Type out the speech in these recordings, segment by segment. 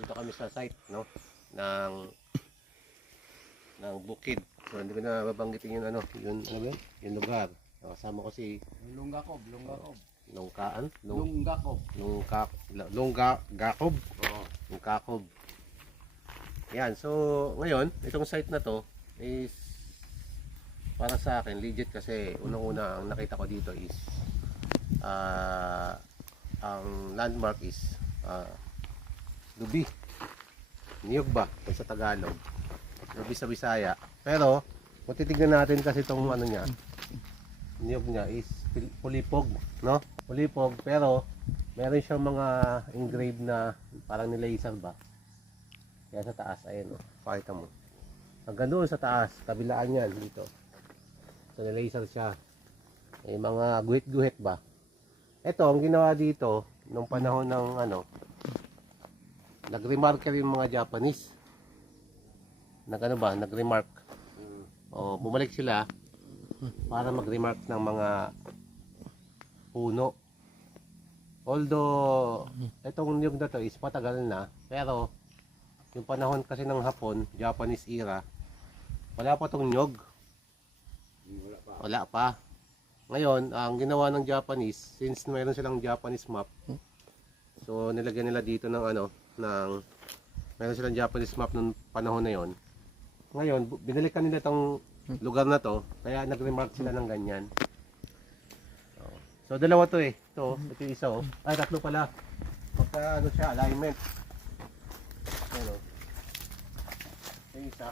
dito kami sa site, no? ng bukid. So hindi ko na babanggitin yung ano, yung ano ba yun? Yung lugar. Kasama ko si Lunggakob. Lungkaan, Lunggakob. Gakob. Oo, Lungkakob. Yan, so ngayon, itong site na to is para sa akin legit kasi unang-una ang nakita ko dito is ang landmark is Lubi. Niyog ba kung sa Tagalog? Lubi sa Bisaya. Pero kung titignan natin kasi itong ano niya, niyog niya is pulipog, no? Pulipog, pero meron siyang mga engraved na parang nilaser ba? Yan sa taas, ayan o, pakita mo. Hanggang doon sa taas, kabilaan yan dito. So nilaser siya. May mga guhit-guhit ba? Ito, ang ginawa dito, nung panahon ng ano, nag-remarker yung mga Japanese. Nag-ano ba? Nag-remark. O, bumalik sila para mag-remark ng mga puno. Although itong niyog na to is patagal na, pero yung panahon kasi ng Hapon, Japanese era, wala pa tong niyog. Wala pa. Ngayon, ang ginawa ng Japanese, since mayroon silang Japanese map, so nilagyan nila dito ng ano, mayroon silang Japanese map nung panahon na yon. Ngayon, binalikan nila tong lugar na to, kaya nag-remark sila ng ganyan. So dalawa to eh. Ito yung isa oh. Ay, tatlo pala. Pagka ano siya, alignment. Ano? Yung isa.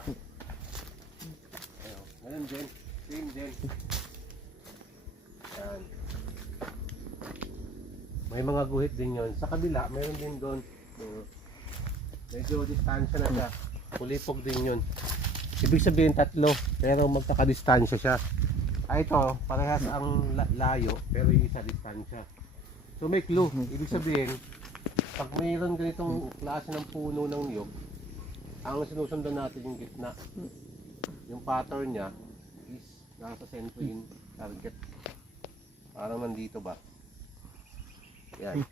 Ayun. Ganun din. Same din. Yan. May mga guhit din yon. Sa kabila, mayroon din doon. Medyo distansya na siya. Pulipog din yun. Ibig sabihin tatlo, pero magkakadistansya siya. Ito, parehas ang layo, pero yung isa distansya. So may clue. Ibig sabihin, pag mayroon ganitong klase ng puno ng niyog, ang sinusundan natin yung gitna. Yung pattern niya is nasa sentro yung target. Parang nandito ba? Yan.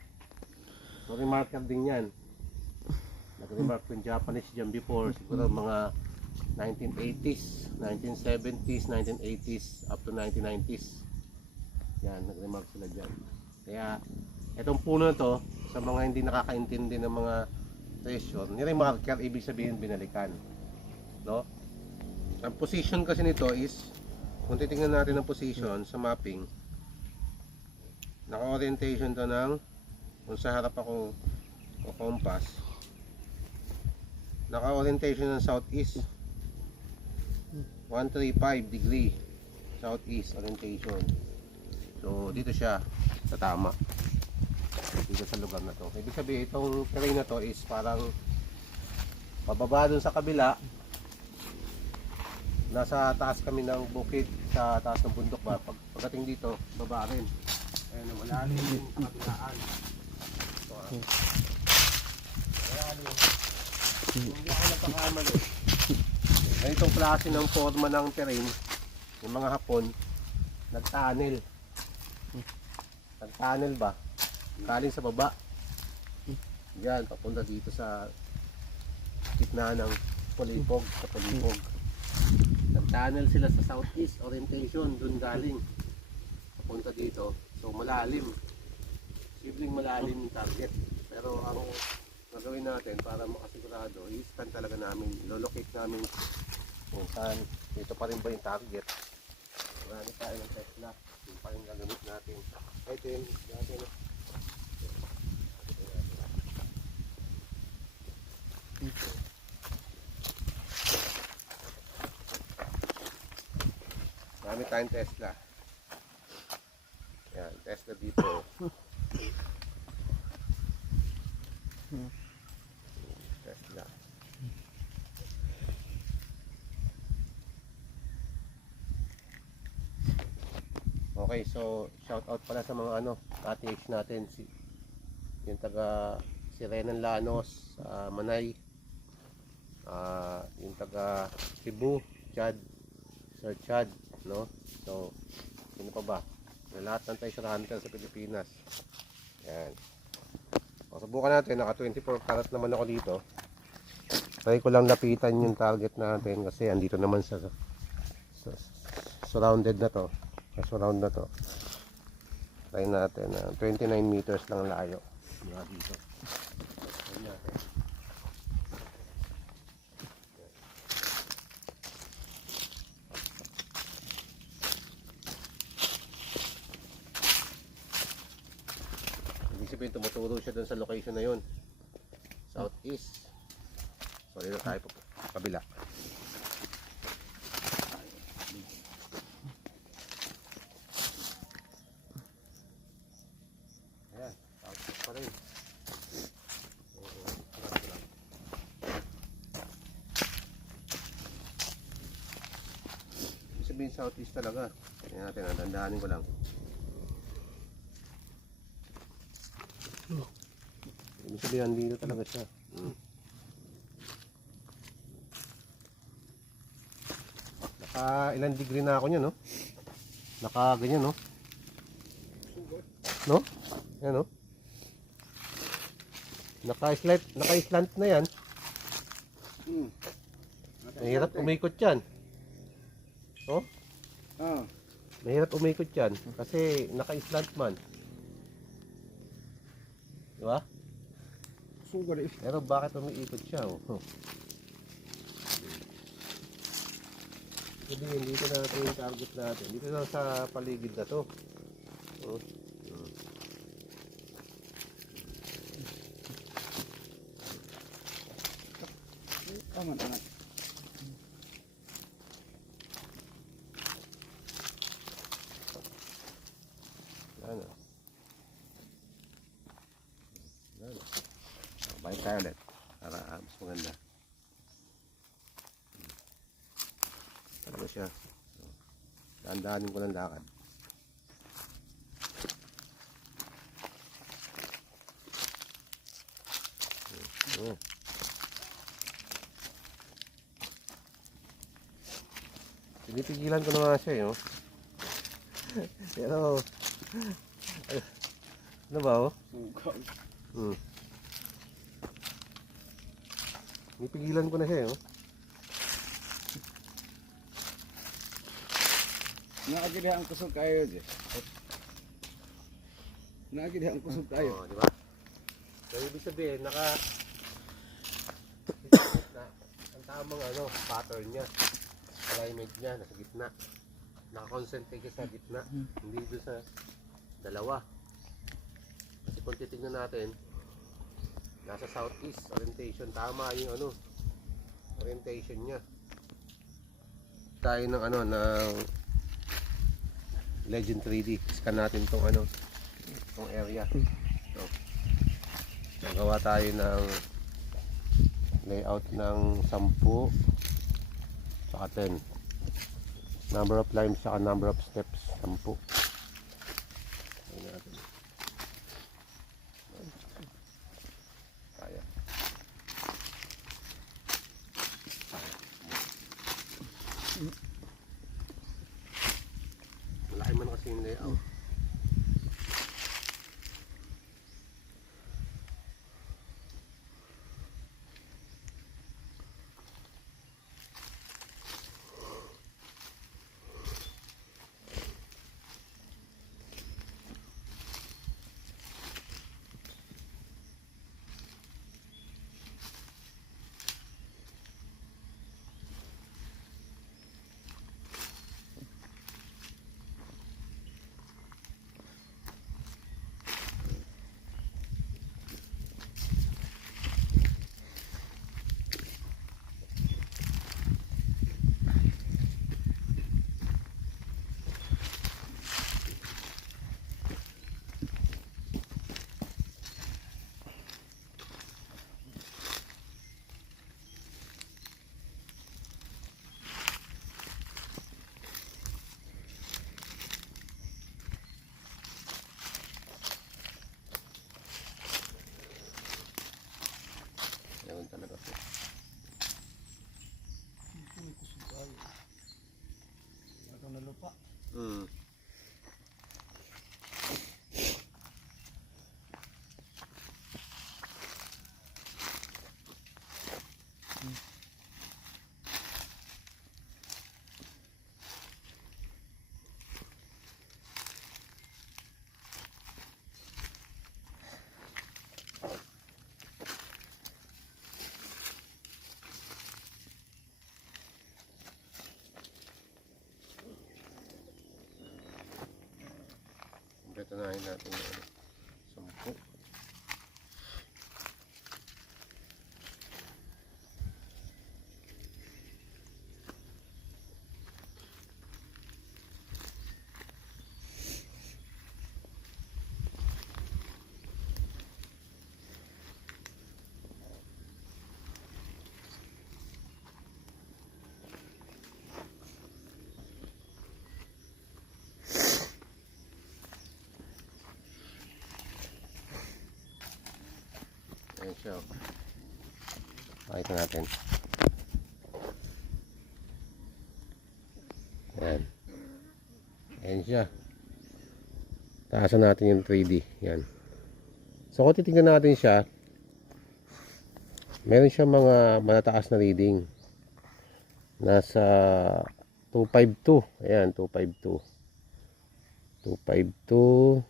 So remarker din yan. Nag-remark yung Japanese dyan before, siguro mga 1980s, 1970s, 1980s, up to 1990s. Yan, nag-remark sila dyan. Kaya, itong puno na to, sa mga hindi nakakaintindi ng mga treasure, ni-remarker, ibig sabihin binalikan. No? Ang position kasi nito is, kung titingnan natin ang position sa mapping, naka-orientation to ng, kung sa harap ako o compass, naka-orientation ng southeast. 135 degree southeast orientation. So dito siya sa tama, dito sa lugar na to. Ibig sabihin itong terrain na to is parang pababa dun sa kabila. Nasa taas kami ng bukid, sa taas ng bundok ba. Pagdating dito, baba rin. Ayan, malalim yung kabilaan. So, malalim. Hindi ako nagpakamali. Ganitong klase ng forma ng terrain, yung mga Hapon, nag-tunnel. Nag-tunnel ba? Galing sa baba. Diyan, papunta dito sa gitna ng Pulipog, sa Pulipog. Nag-tunnel sila sa southeast orientation, dun galing. Papunta dito. So malalim. Sibling malalim yung target. Pero ang gagawin natin para makasigurado, i-scan talaga namin, ilolocate namin kung saan, dito pa rin ba yung target. Marami tayo ng Tesla, yung pa rin gagamit natin. Ito yun, natin. Marami tayong Tesla. Yan, Tesla dito. Tesla. Okay, so shout out pala sa mga ano, ATH natin, yung taga Renan Lanos, Manay, yung taga Cebu, Chad, Sir Chad, no? So, sino pa ba? Lahat ng treasure hunter sa Pilipinas. Yan. Subukan natin, naka 24 karat naman ako dito. Try ko lang lapitan yung target natin kasi andito naman sa surrounded na to. Surround na to. Try natin na 29 meters lang layo mula dito. Try natin. Ibig sabihin tumuturo siya dun sa location na yun. Southeast. So dito tayo po kabila. Ayan, southeast pa rin. Ibig sabihin southeast talaga. Tingnan natin, dandahanin ko lang. Ibig sabihin dito talaga siya. Naka ilang degree na ako niya, no? Naka ganyan, no? No? Yan, no? Naka-slant na yan. Mahirap umikot yan. Oh? Mahirap umikot yan kasi naka-slant man. Diba? Pero bakit umiikot siya? Oh. Sabihin, dito natin yung target natin. Dito lang sa paligid na to. Oh. Tama na. Ano? Ano? Balik tayo ulit para mas maganda. Ano siya? Dahan-dahanin ko ng lakad. Pinipigilan ko na nga siya, no? Pero ano ba, oh? Pinipigilan ko na siya, oh. Naagid ang kusog kayo dyan. Naagid ang kusog kayo. Oh, di ba? So, ibig sabihin, na, ang tamang pattern niya, alignment niya, nasa gitna. Nakakonsentrate siya sa gitna, hindi doon sa dalawa. Kasi kung titignan natin, nasa southeast orientation, tama yung orientation niya. Tayo ng ng Legend 3D, scan natin tong tong area. So, nagawa tayo ng layout ng 10 saka 10. Number of lines saka number of steps 10. Ayun natin. Kaya. Malaki man kasi yung layout. Unahin natin yung 10. Ayan siya. Pakita natin. Ayan. Ayan siya. Taasan natin yung 3D. Yan. So kung titignan natin siya, meron siya mga matataas na reading. Nasa 252. Ayan, 252. 252.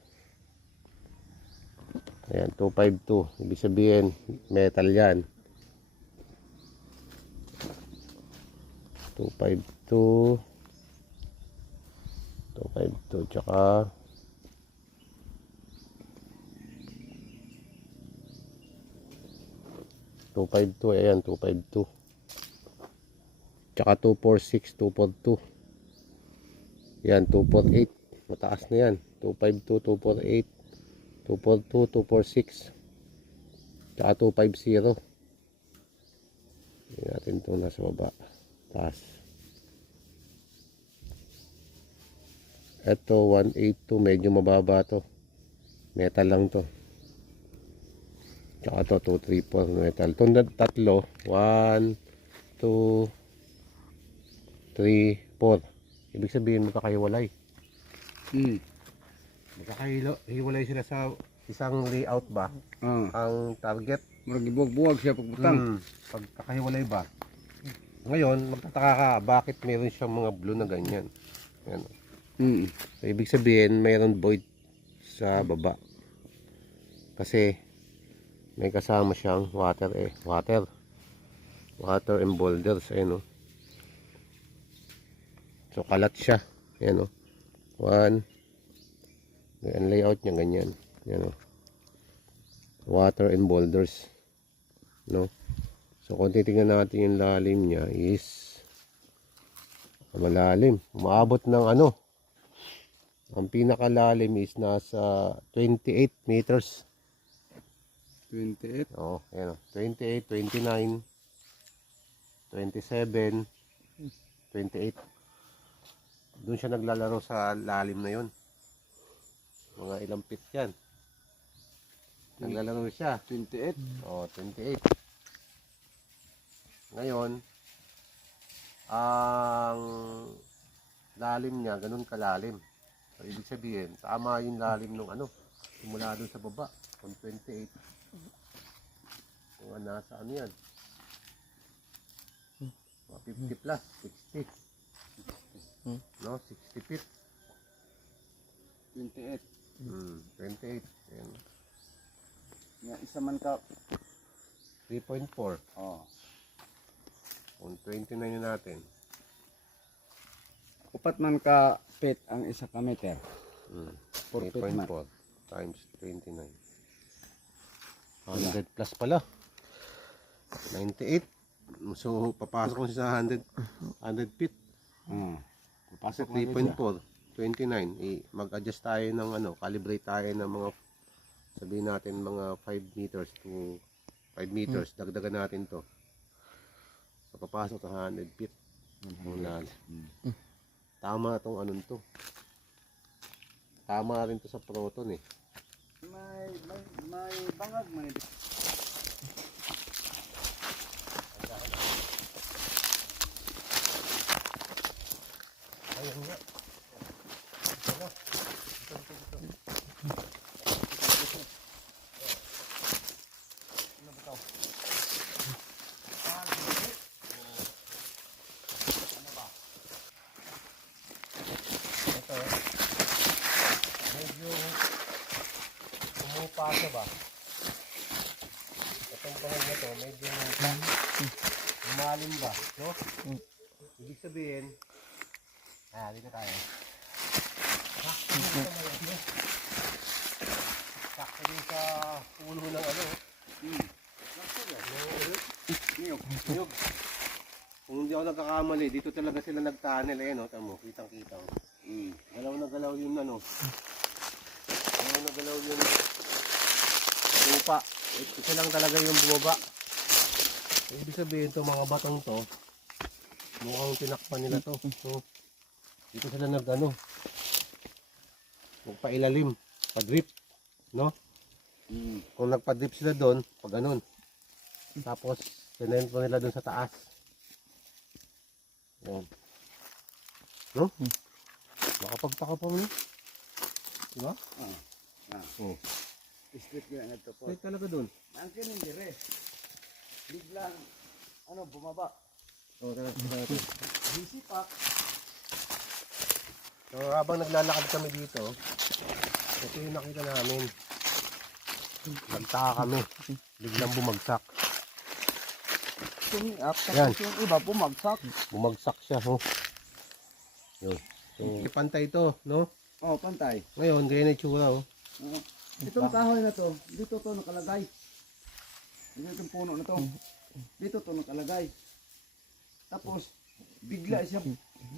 Ayan, 252. Ibig sabihin, metal yan. 252. 252. Tsaka 252. Ayan, 252. Tsaka 246, 242. Yan, 248. Mataas na yan. 252, 248. 242, 246. Tsaka 250. Hindi natin ito nasa baba. Taas. Ito 182. Medyo mababa to. Metal lang to. Tsaka to 234 metal. Itong tatlo 1, 2, 3, 4. Ibig sabihin magkakahiwalay. Magkakahiwalay sila sa isang layout ba? Ang target. Murag gibuwag-buwag siya pagputang. Pagkakahiwalay ba? Ngayon, magtataka ka bakit meron siyang mga blue na ganyan. Yan. So, ibig sabihin mayroon void sa baba. Kasi may kasama siyang water and boulders. Ayan, oh. So kalat siya. Ayan, oh. 1. Ang layout niya ganyan. Ayan, oh. Water and boulders. No? So kung titingnan natin yung lalim niya is malalim. Umaabot ng ano. Ang pinakalalim is nasa 28 meters. 28. Oh, ayan, oh. 28, 29, 27, 28. Doon siya naglalaro sa lalim na yon. Mga ilang feet yan. Naglalaro siya. 28. Oh, 28. Ngayon, ang lalim niya, ganun kalalim. So, ibig sabihin, tama yung lalim ng ano, simula doon sa baba, kung 28. Kung nasa ano yan, 50 plus, 60. No, 60 feet. 28. 28. Ayan. Nga isa man ka. 3.4. Oh. Kung 29 na natin. Upat man ka feet ang isa ka meter. 4 feet man. 3.4 times 29. 100 plus pala. 98. So, papasok ko sa 100 feet. Kasi 3.4, 29. Mag-adjust tayo ng ano, calibrate tayo ng mga, sabihin natin mga 5 meters to 5 meters. Dagdagan natin to. So, papasok sa 100 feet. Tama itong anong to. Tama rin to sa proton eh. May bangag man. Ayun nga. Medyo umupasa ba? Itong pangal na to, medyo umalim ba? No? Ibig sabihin, dito tayo. Doon sa puno ng ano. Niyog. Niyog. Kung hindi ako nagkakamali, dito talaga sila nag-tunnel. Ayan o, tamo, kitang-kita. Galaw na galaw yung ano. Galaw na galaw yung lupa. Isa lang talaga yung bumaba. Ibig sabihin ito, mga batong to, mukhang tinakpan nila to. So, dito sila nag-ano, magpailalim, pa-drip, no? Kung nagpa-drip sila doon, pag ganun. Tapos, sinento nila doon sa taas. Yan. No? Makapagtaka pa mo. Diba? Oh. Straight ko na ito po. Straight talaga doon. Ang hindi re. Biglang, bumaba. Oh, talaga. Bisipak. So, habang naglalakad kami dito, ito yung nakita namin. Nagtaka kami. Biglang bumagsak. Sumiap, Yan. tapos yung iba bumagsak. Bumagsak siya, oh. Yun. So, pantay ito, no? Oh, pantay. Ngayon, ganyan na itsura, oh. Itong kahoy na to, dito to nakalagay. Dito itong puno na to. Dito to nakalagay. Tapos, bigla siya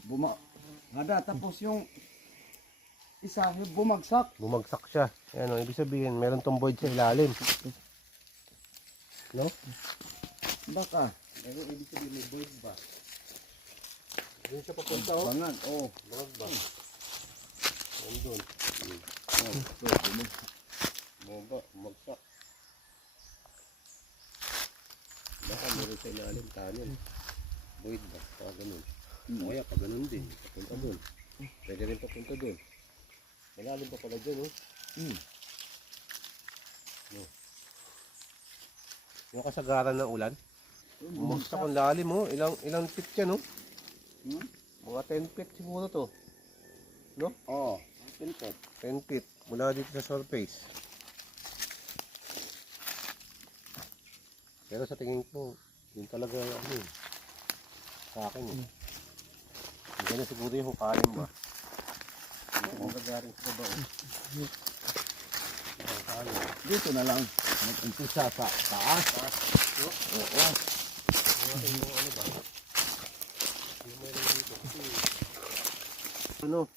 bumagada. Tapos yung isa, bumagsak. Bumagsak siya. Ayan, oh. Ibig sabihin, meron tong void sa ilalim. No? Baka. Pero ibig sabihin, may void ba? Doon siya papunta, oh. Bangag, oh. Bangag ba? Nandun. Bumaba, bumagsak. Baka meron sa ilalim, tunnel. Void ba? Baka ganun. O kaya, pag ganun din. Papunta dun. Pwede rin papunta dun. Malalim pa pala dyan, oh. No. Yung kasagaran ng ulan. Bumagsak ang lalim, oh. Ilang feet yan, oh. Mga 10 feet siguro to. No? Oh, pintot. 10 feet. Mula dito sa surface. Pero sa tingin ko, yun talaga ano yun. Sa akin yun. Hindi na siguro yung hukalim ba? Ang gagaring sa baba. Dito na lang. Mag-umpisa sa taas. Oo. Ano?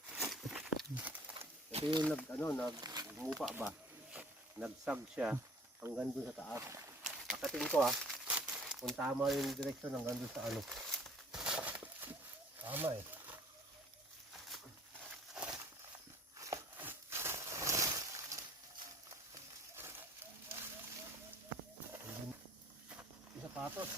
Ito yung nagmupa ba? Nagsag siya hanggang dun sa taas. Akating ko kung tama yung direksyon hanggang dun sa ano. Tama eh. Sapatos.